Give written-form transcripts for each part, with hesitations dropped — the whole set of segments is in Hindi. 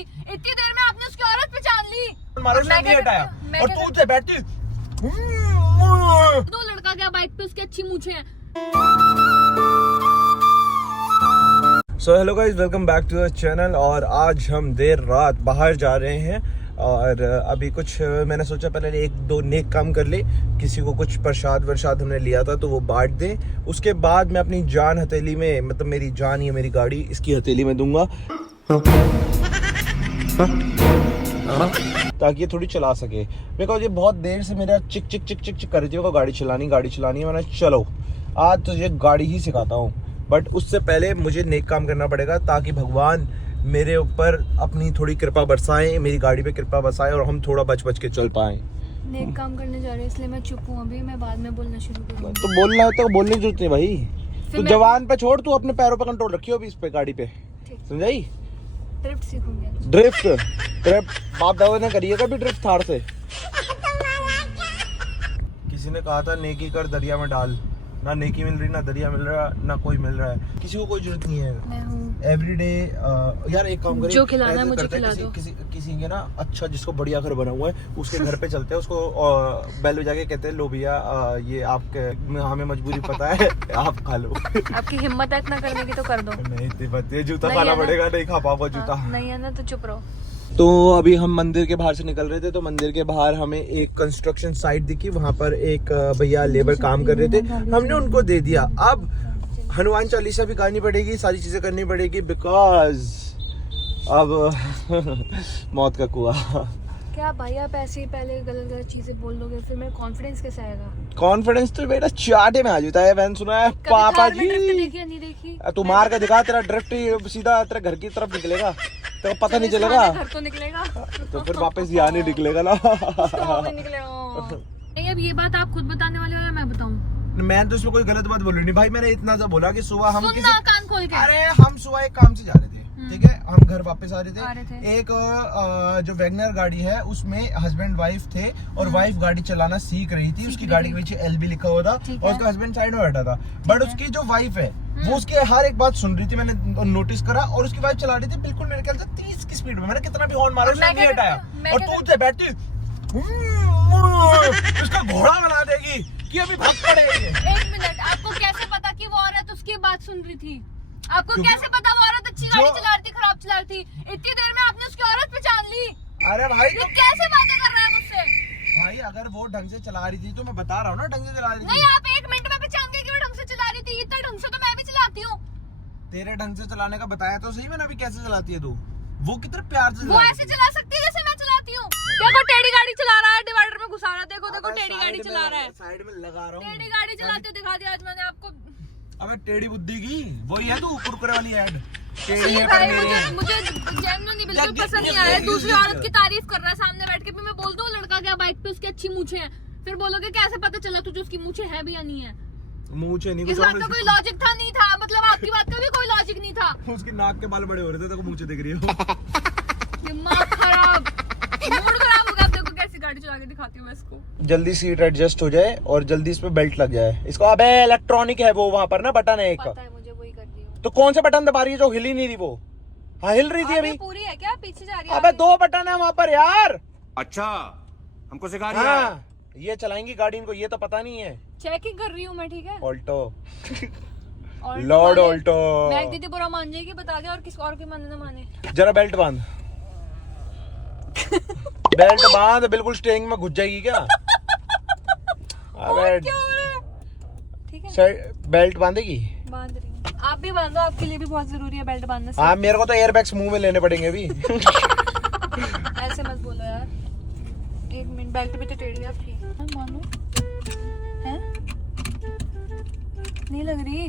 इतनी देर में आपने उसकी औरत पहचान ली। नहीं हटाया और तू उठे बैठती। दो लड़का क्या बाइक पे उसकी अच्छी मूछें हैं। So hello guys, welcome back to the channel. और आज हम देर रात बाहर जा रहे हैं और अभी कुछ मैंने सोचा पहले एक दो नेक काम कर ले। किसी को कुछ प्रसाद वरसाद हमने लिया था तो वो बांट दें। उसके बाद मैं अपनी जान हथेली में, मतलब मेरी जान या मेरी गाड़ी इसकी हथेली में दूंगा ताकि ये थोड़ी चला सके। बिकॉज ये बहुत देर से मेरा चिक चिक चिक चिक चिक कर रही थी, गाड़ी चलानी है। मैंने चलो आज तुझे गाड़ी ही सिखाता हूँ, बट उससे पहले मुझे नेक काम करना पड़ेगा ताकि भगवान मेरे ऊपर अपनी थोड़ी कृपा बरसाएं, मेरी गाड़ी पे कृपा बरसाएं और हम थोड़ा बच बच के चल पाएं। नेक काम करने जा रहे हैं इसलिए मैं चुप हूँ अभी। मैं बाद में बोलना शुरू करूँगी। तो बोलना है तो बोलने की जरूरत नहीं भाई। तू जवान पे छोड़, तू अपने पैरों पे कंट्रोल रखियो अभी इस पे गाड़ी पे, समझाई? ड्रिफ्ट सीखूंगी। ड्रिफ्ट बाप दादा ने करी है कभी ड्रिफ्ट थार से? किसी ने कहा था नेकी कर दरिया में डाल। ना नेकी मिल रही, ना दरिया मिल रहा, ना कोई मिल रहा है। किसी को कोई जरूरत नहीं है। एवरीडे यार एक काम करें, जो खिलाना है मुझे खिला दो। किसी के ना अच्छा जिसको बढ़िया घर बना हुआ है उसके घर पे चलते हैं, उसको बैल बजा के कहते हैं लो भैया ये आपके, हमें मजबूरी पता है आप खा लो। आपकी हिम्मत है इतना करने की तो कर दो। नहीं इतनी बात है, जूता खाना पड़ेगा, नहीं खा पाऊंगा जूता। नहीं है ना तो चुप रहो। तो अभी हम मंदिर के बाहर से निकल रहे थे तो मंदिर के बाहर हमें एक कंस्ट्रक्शन साइट दिखी। वहां पर एक भैया लेबर काम कर रहे थे, हमने उनको दे दिया। अब हनुमान चालीसा भी गानी पड़ेगी, सारी चीजें करनी पड़ेगी बिकॉज अब मौत का कुआं। क्या भाई आप ऐसे ही पहले गलत गलत चीजें बोल दोगे, फिर मेरा कॉन्फिडेंस कैसे आएगा? कॉन्फिडेंस तो बेटा चाटे में आ जाता है। मैंने सुना है पापा जी देखी नहीं देखी तू मार के दिखा, तेरा ड्रिफ्ट सीधा तेरे घर की तरफ निकलेगा तो पता नहीं चलेगा। घर तो निकलेगा तो फिर वापस यहाँ नहीं निकलेगा ना। नहीं अब ये बात आप खुद बताने वाले हो या मैं बताऊं? मैं तो इसमें कोई गलत बात बोल रही नहीं भाई। मैंने इतना सा बोला कि सुबह हम कान खोल के। अरे हम सुबह एक काम से जा रहे थे, ठीक है, हम घर वापस आ रहे थे। एक जो वैगनर गाड़ी है उसमें हस्बैंड वाइफ थे और वाइफ गाड़ी चलाना सीख रही थी। उसकी गाड़ी के पीछे एलबी लिखा हुआ था और उसका हस्बैंड साइड में बैठा था। बट उसकी जो वाइफ है वो उसकी हर एक बात सुन रही थी, मैंने नोटिस करा। और उसकी वाइफ चला रही थी बिल्कुल मेरे ख्याल से 30 की स्पीड में। मैंने कितना भी हॉर्न मारा उसने नहीं हटाया। और तू उधर बैठती उसका घोड़ा बना देगी कि अभी भाग पड़ेगी। एक मिनट, आपको कैसे पता कि वो औरत उसकी बात सुन रही थी? आपको कैसे पता वो औरत अच्छी गाड़ी चला रही थी खराब चला रही थी? इतनी देर में आपने उसकी औरत पहचान ली। अरे भाई ये कैसे बातें कर रहा है मुझसे? भाई अगर वो ढंग से चला रही थी तो मैं बता रहा हूँ ना ढंग से चला रही थी। नहीं आप 1 मिनट में पहचान गए कि वो ढंग से चला रही थी। इतना ढंग से तो मैं भी चलाती हूँ। तेरे ढंग से चलाने का बताया तो सही मैंने अभी कैसे चलाती है तू। वो कितने प्यार से वो ऐसे चला सकती है जैसे मैं चलाती हूँ। देखो टेढ़ी गाड़ी चला रहा है, डिवाइडर में घुसा रहा है। देखो देखो टेढ़ी गाड़ी चला रहा है, साइड में लगा रहा हूँ। टेढ़ी गाड़ी चलाते दिखा दिया आज मैंने आपको। अबे टेढ़ी बुद्धि की वही है तू, कुरकुरे वाली ऐड। मुझे जेन्युइनली बिल्कुल पसंद नहीं आया। दूसरी औरत की तारीफ कर रहा है सामने बैठ के, फिर मैं बोल दूं लड़का क्या बाइक पे उसकी अच्छी मूछें हैं, फिर बोलोगे कैसे पता चला तुझे उसकी मूछें है भी या नहीं है? मूछें नहीं, इस बात का कोई लॉजिक था नहीं था, मतलब आपकी बात का भी कोई लॉजिक नहीं था। उसकी नाक के बाल बड़े हो रहे थे तो मूछें दिख रही हो। दिमाग खराब, मूड खराब हो गया। देखो कैसी गाड़ी चला के दिखाती हूँ मैं इसको। जल्दी सीट एडजस्ट हो जाए और जल्दी इस पे बेल्ट लग जाए इसको। अबे इलेक्ट्रॉनिक है वो, वहाँ पर ना बटन है एक। पता है मुझे, वही कर रही हूँ। तो कौन से बटन दबा रही है जो हिल ही नहीं रही वो? हाँ हिल रही थी अभी। पूरी है क्या? पीछे जा रही है? अबे 2 बटन है वहाँ पर यार। अच्छा हमको सिखा रही है। ये चलाएंगी गाड़ी, इनको ये तो पता नहीं है। चेकिंग कर रही हूँ मैं, ठीक है? Alto Lord Alto. मैं दीदी बुरा मान जाएगी, बता दे और किस और के माने ना माने। जरा बेल्ट बांध। बेल्ट बांध, बिल्कुल स्टीयरिंग में घुस जाएगी क्या? अबे ठीक है बेल्ट बांधेगी? बांध रही हूँ। आप भी बांधो, आपके लिए भी बहुत जरूरी है बेल्ट बांधना। हाँ मेरे को तो एयरबैग्स मुंह में लेने पड़ेंगे अभी। ऐसे मत बोलो यार। 1 मिनट, बेल्ट भी तो टेढ़ी है आपकी। मानो है नहीं लग रही।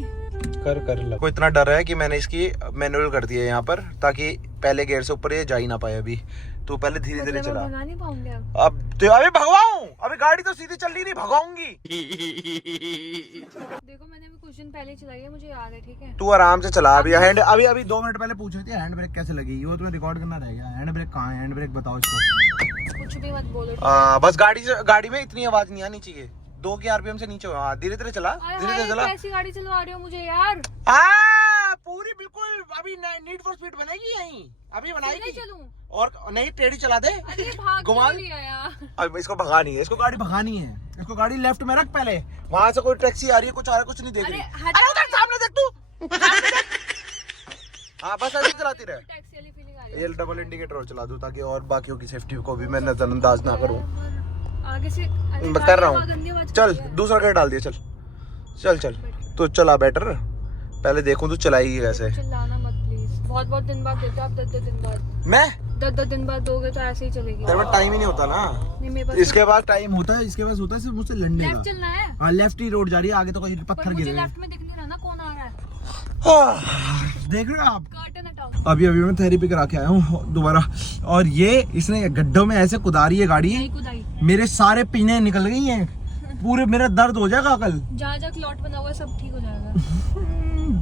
कर लग। को इतना डर है कि मैंने इसकी मैनुअल कर दिया है यहाँ पर, ताकि पहले गेयर से ऊपर ये जा ही ना पाए। अभी तू पहले धीरे धीरे चला। भगा नहीं पाऊंगी अब तो अभी भगवाऊं, अभी गाड़ी तो सीधी चल रही नहीं, भगाऊंगी। देखो मैंने भी कुछ दिन पहले चलाई है, मुझे याद है, ठीक है? तू आराम से चला। अभी हैंड अभी 2 मिनट पहले पूछ रही थी हैंड ब्रेक कैसे लगेगी, वो तुम्हें रिकॉर्ड करना रह गया। हैंड ब्रेक कहाँ है? हैंड ब्रेक बताओ इसको। कुछ भी मत बोलो। बस गाड़ी में इतनी आवाज नहीं आनी चाहिए। 2 के आरपीएम से नीचे। धीरे धीरे चला, धीरे धीरे चला। कैसी गाड़ी चलवा रही हो मुझे यार? पूरी बिल्कुल अभी नीड फॉर स्पीड बनेगी यहीं, अभी नहीं बनाएगी। चलूं? और नहीं टेढ़ी चला दे। अरे भाग घुमा क्यों लिया यार? अब इसको भगानी है, इसको गाड़ी भगानी है, इसको गाड़ी लेफ्ट में रख पहले। वहां से कोई टैक्सी आ रही है, कुछ आ रहा है, कुछ नहीं देख रही। अरे उधर सामने देख तू। हाँ बस ऐसे ही चलाती रहे। टैक्सी वाली फीलिंग आ रही ये डबल इंडिकेटर और चला दूं ताकि और बाकियों की सेफ्टी को भी मैं नजरअंदाज ना करूं। है आगे से। अरे मैं कर रहा गंदी हूँ। आवाज चल कर रही है। दूसरा गेयर डाल दिया, चल चल चल तो चला बेटर। पहले देखूं तू चलाएगी कैसे। चिल्लाना मत प्लीज, बहुत बहुत दिन बाद देते हो आप, 10 दिन बाद। मैं 10 दिन बाद दोगे तो ऐसे ही चलेगी। तेरे पास टाइम ही नहीं होता ना। नहीं मेरे पास इसके पास टाइम होता है, इसके पास होता है सिर्फ मुझसे लड़ने लेफ्ट का। चलना है। हाँ लेफ्ट ही रोड जा रही है, आगे तो कोई पर पत्थर मुझे गिर लेफ्ट में दिख नहीं रहा ना कौन आ रहा है। देख रहे हो आप। कर्टन हटाओ। अभी मैं थेरेपी करा के आया हूँ दोबारा, और ये इसने गड्ढों में ऐसे कुदारी है गाड़ी, नहीं कुदाई। मेरे सारे पीने निकल गई हैं पूरे, मेरा दर्द हो जाएगा कल। जहाँ क्लॉट बना हुआ है सब ठीक हो जाएगा।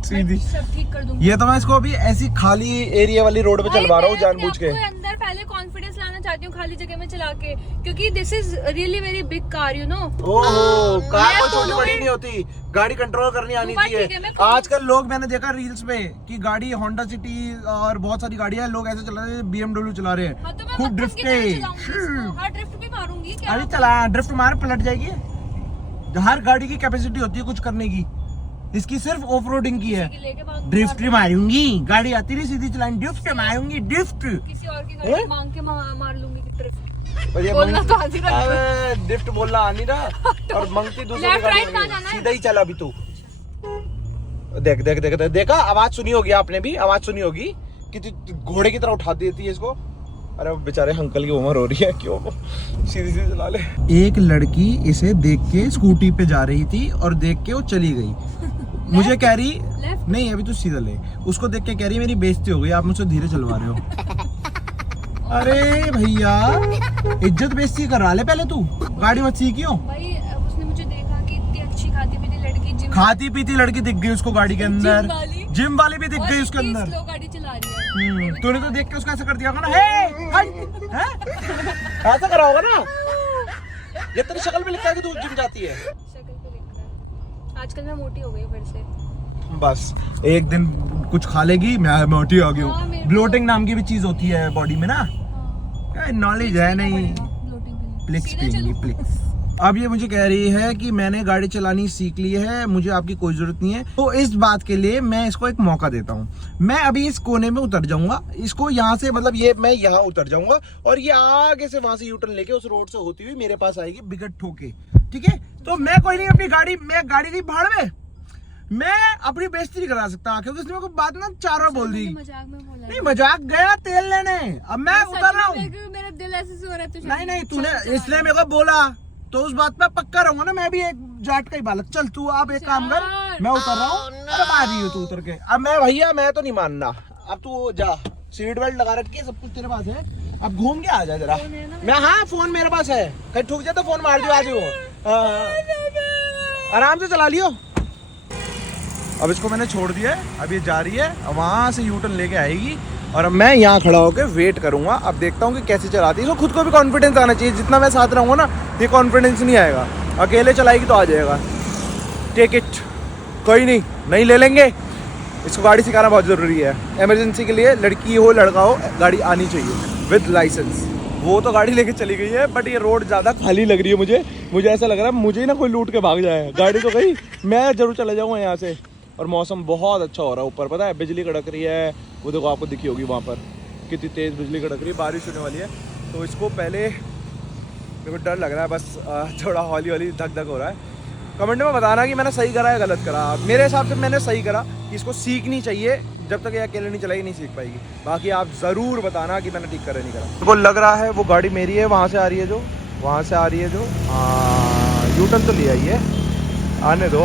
सीधी सब ठीक कर दूंगी। ये तो मैं इसको अभी ऐसी खाली एरिया वाली रोड पे चलवा रहा हूँ जानबूझ के। मैं अंदर पहले कॉन्फिडेंस लाना चाहती हूँ खाली जगह में चला के, क्योंकि this is really very big car you know. ओहो कार मैं को छोटी दोनों बड़ी में- नहीं होती, गाड़ी कंट्रोल करनी आनी बात ठीक है, चाहिए। मैं खुद- आजकल लोग मैंने देखा रील्स पे कि गाड़ी होंडा सिटी और बहुत सारी गाड़ियां हैं, लोग ऐसे चला रहे हैं, BMW चला रहे हाँ, हैं तो मैं खूब मक्खन ड्रिफ्ट की के। तरह चलाऊंगी इसको। हाँ ड्रिफ्ट भी मारूंगी क्या? अभी चला ड्रिफ्ट मार पलट जाएगी। हर गाड़ी की कैपेसिटी होती है कुछ करने की, इसकी सिर्फ ऑफ रोडिंग की है। किसी की लेके भाग- ड्रिफ्ट मारूंगी, गाड़ी आती नहीं सीधी चलाएंगे, ड्रिफ्ट मारूंगी ड्रिफ्ट। किसी और की गाड़ी मांग के मार लूंगी कि ड्रिफ्ट। और ये बोलना तो आज ही रख। अबे ड्रिफ्ट बोलना आनी ना, और मंगती दूसरे Left, की गाड़ी right कहाँ में। जाना है? सीधा ही चला अभी तू। देख देख देख देख, देखा आवाज सुनी होगी आपने भी, आवाज सुनी होगी कि तू घोड़े की तरह उठा देती है इसको। अरे वो बेचारे अंकल की उम्र हो रही है, क्यों सीधी सीधी चला ले। एक लड़की इसे देख के स्कूटी पे जा रही थी और देख के वो चली गई। मुझे कह रही Left? नहीं अभी तू सीधा ले, उसको देख के कह रही मेरी बेइज्जती हो गई, आप मुझसे धीरे चलवा रहे हो। अरे भैया इज्जत बेइज्जती करा ले पहले, तू गाड़ी मत सीखियो। भाई उसने मुझे देखा कि इतनी अच्छी खाती पीती लड़की जिम खाती पीती लड़की दिख गई उसको गाड़ी के अंदर, जिम वाली भी दिख गई उसके अंदर। स्लो गाड़ी चला रही है। तूने तो देख के उसको ऐसा कर दिया होगा ना, हे हट, हैं? ऐसा करा होगा ना। ये तेरी शक्ल पे लिखा है कि तू जिम जाती है। शक्ल पे लिखा है। आजकल मैं मोटी हो गई हूँ फिर से। बस एक दिन कुछ खा लेगी, मैं मोटी हो गई हाँ, हूँ। मेरे को- ब्लोटिंग नाम की भी चीज होती है बॉडी में ना, हाँ। नॉलेज है नहीं। Bloating के लिए। प्लिक्स सीधे पिएंगी चलो। प्लिक्स। अब ये मुझे कह रही है कि मैंने गाड़ी चलानी सीख ली है, मुझे आपकी कोई जरूरत नहीं है। तो इस बात के लिए मैं इसको एक मौका देता हूँ। मैं अभी इस कोने में उतर जाऊंगा, इसको यहाँ से मतलब ये मैं यहाँ उतर जाऊंगा और ये आगे से वहां से यूटर्न लेके उस रोड से होती हुई मेरे पास आएगी बिगट ठोके। ठीक है, तो मैं कोई नहीं अपनी गाड़ी, मैं गाड़ी की भाड़ में मैं अपनी बेइज्जती नहीं करा सकता, क्योंकि उसने मेरे को बात ना चारों बोल दी। मजाक में बोला। नहीं मजाक गया तेल लेने, अब मैं उतर रहा हूँ। मेरा दिल ऐसे से हो रहा है तुझे। नहीं नहीं तूने इसलिए मेरे को बोला तो उस बात पे पक्का रहूंगा ना, मैं भी एक जाट का ही बालक। चल तू आप एक काम कर, मैं उतर रहा हूँ, अब आ रही हो तू उतर के। अब मैं भैया मैं तो नहीं मानना, अब तू जा, सीट बेल्ट लगा रखी है, सब कुछ तेरे पास है, अब घूम के आ जा जरा। मैं हाँ फोन मेरे पास है, कहीं ठुक जाए तो फोन मार दियो, आ जाओ आराम से चला लियो। अब इसको मैंने छोड़ दिया है, अब ये जा रही है, वहां से यूटर्न लेके आएगी और अब मैं यहाँ खड़ा होकर वेट करूंगा। अब देखता हूँ कि कैसे चलाती है। इसको खुद को भी कॉन्फिडेंस आना चाहिए, जितना मैं साथ रहूंगा ना ये कॉन्फिडेंस नहीं आएगा, अकेले चलाएगी तो आ जाएगा। टेक इट, कोई नहीं, नहीं ले लेंगे। इसको गाड़ी सिखाना बहुत ज़रूरी है, इमरजेंसी के लिए लड़की हो लड़का हो गाड़ी आनी चाहिए विद लाइसेंस। वो तो गाड़ी लेके चली गई है, बट ये रोड ज़्यादा खाली लग रही है मुझे ऐसा लग रहा है मुझे ही ना कोई लूट के भाग जाए। गाड़ी तो गई, मैं जरूर चला जाऊँगा यहाँ से। और मौसम बहुत अच्छा हो रहा है, ऊपर पता है बिजली कड़क रही है, वो देखो आपको दिखी होगी वहाँ पर कितनी तेज़ बिजली कड़क रही है, बारिश होने वाली है। तो इसको पहले मेरे को डर लग रहा है, बस थोड़ा हौली हौली धक धक हो रहा है। कमेंट में बताना कि मैंने सही करा या गलत करा। मेरे हिसाब से मैंने सही करा कि इसको सीखनी चाहिए, जब तक ये अकेले नहीं चलाई नहीं सीख पाएगी। बाकी आप ज़रूर बताना कि मैंने ठीक करा नहीं करा। मेरे को लग रहा है वो गाड़ी मेरी है, वहाँ से आ रही है जो, वहाँ से आ रही है जो, हाँ यूटर्न तो ले आई है, आने दो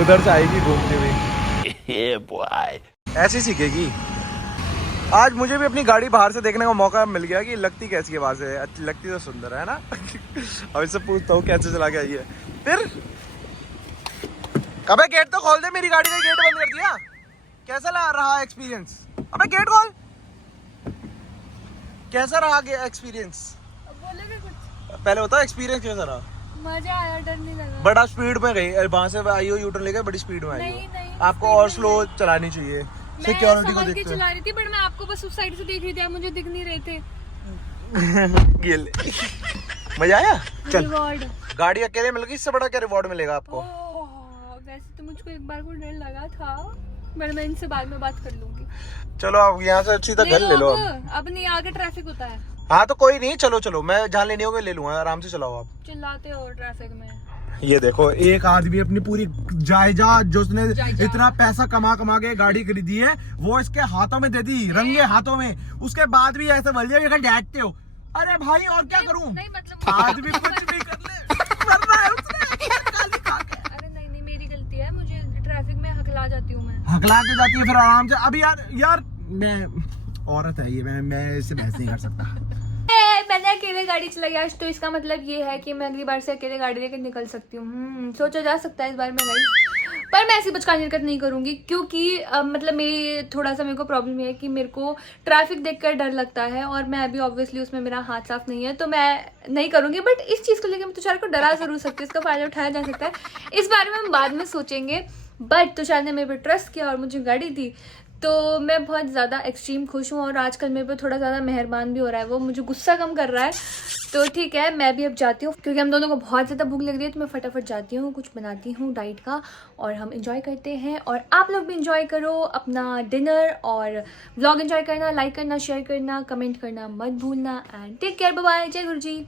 उधर से आएगी घूमती हुई। ऐसी सीखेगी। आज मुझे भी अपनी गाड़ी बाहर से देखने का मौका मिल गया कि लगती कैसी है, बाहर से लगती तो सुंदर है ना। अब इससे पूछता हूँ कैसे चला के आई है। फिर कबे गेट तो खोल दे, मेरी गाड़ी का गेट बंद कर दिया। कैसा रहा एक्सपीरियंस? अबे गेट खोल, कैसा रहा एक्सपीरियंस? बोलेगा कुछ? पहले बताओ एक्सपीरियंस कैसा रहा? मजा आया, डर नहीं लगा। बड़ा स्पीड में गई, वहां से आई हो यूटर्न लेके बड़ी स्पीड में आई नहीं, हो। नहीं, आपको और स्लो चलानी चाहिए, सिक्योरिटी को मैं देखते चला रही थी, बट मैं आपको बस उस साइड से देख रही थी, आप मुझे दिख नहीं रहे थे। ये ले। मजा आया? चल, रिवॉर्ड गाड़ी अकेले मिल गई, इससे बड़ा क्या रिवॉर्ड मिलेगा आपको? वैसे तो मुझको एक बार को डर लगा था, बट मैं इनसे बाद में बात कर लूंगी। चलो आप यहाँ से सीधा घर ले लो। अब नहीं, आगे ट्रैफिक होता है। हाँ तो कोई नहीं, चलो चलो, मैं जहाँ लेनी होगी ले लूंगा, आराम से चलाओ आप। चिल्लाते हो ट्रैफिक में। ये देखो, एक आदमी अपनी पूरी जायदाद जो उसने इतना पैसा कमा कमा के गाड़ी खरीदी है, वो इसके हाथों में दे दी, रंगे हाथों में। उसके बाद भी ऐसे बोल दिया कि डैटते हो। अरे भाई और क्या करूं? नहीं मतलब आदमी कुछ भी कर ले, मरना है उसने, गाली खा के। अरे नहीं नहीं, मेरी गलती है, मुझे ट्रैफिक में हकला जाती हूँ मैं। हकला के जाती है फिर आराम से। अभी यार मैं औरत है ये, मैं इससे बहस नहीं कर सकता। मैंने अकेले गाड़ी चलाई आज, तो इसका मतलब ये है कि मैं अगली बार से अकेले गाड़ी लेकर निकल सकती हूँ। सोचा जा सकता है इस बार मैं गई, पर मैं ऐसी बचकानी हरकत नहीं करूंगी, क्योंकि मतलब मेरी थोड़ा सा मेरे को प्रॉब्लम है कि मेरे को ट्रैफिक देखकर डर लगता है, और मैं अभी ऑब्वियसली उसमें मेरा हाथ साफ नहीं है, तो मैं नहीं करूंगी। बट इस चीज़ को लेकर मैं तुषार को डरा जरूर सकती हूँ, इसका फायदा उठाया जा सकता है, इस बारे में हम बाद में सोचेंगे। बट तुषार ने मेरे पर ट्रस्ट किया और मुझे गाड़ी दी, तो मैं बहुत ज़्यादा एक्सट्रीम खुश हूँ, और आजकल मेरे पे थोड़ा ज़्यादा मेहरबान भी हो रहा है, वो मुझे गुस्सा कम कर रहा है। तो ठीक है, मैं भी अब जाती हूँ, क्योंकि हम दोनों को बहुत ज़्यादा भूख लग रही है, तो मैं फटाफट जाती हूँ, कुछ बनाती हूँ डाइट का, और हम इंजॉय करते हैं। और आप लोग भी इंजॉय करो अपना डिनर, और व्लॉग इंजॉय करना, लाइक करना, शेयर करना, कमेंट करना मत भूलना। And take care, bye bye, जय गुरु जी।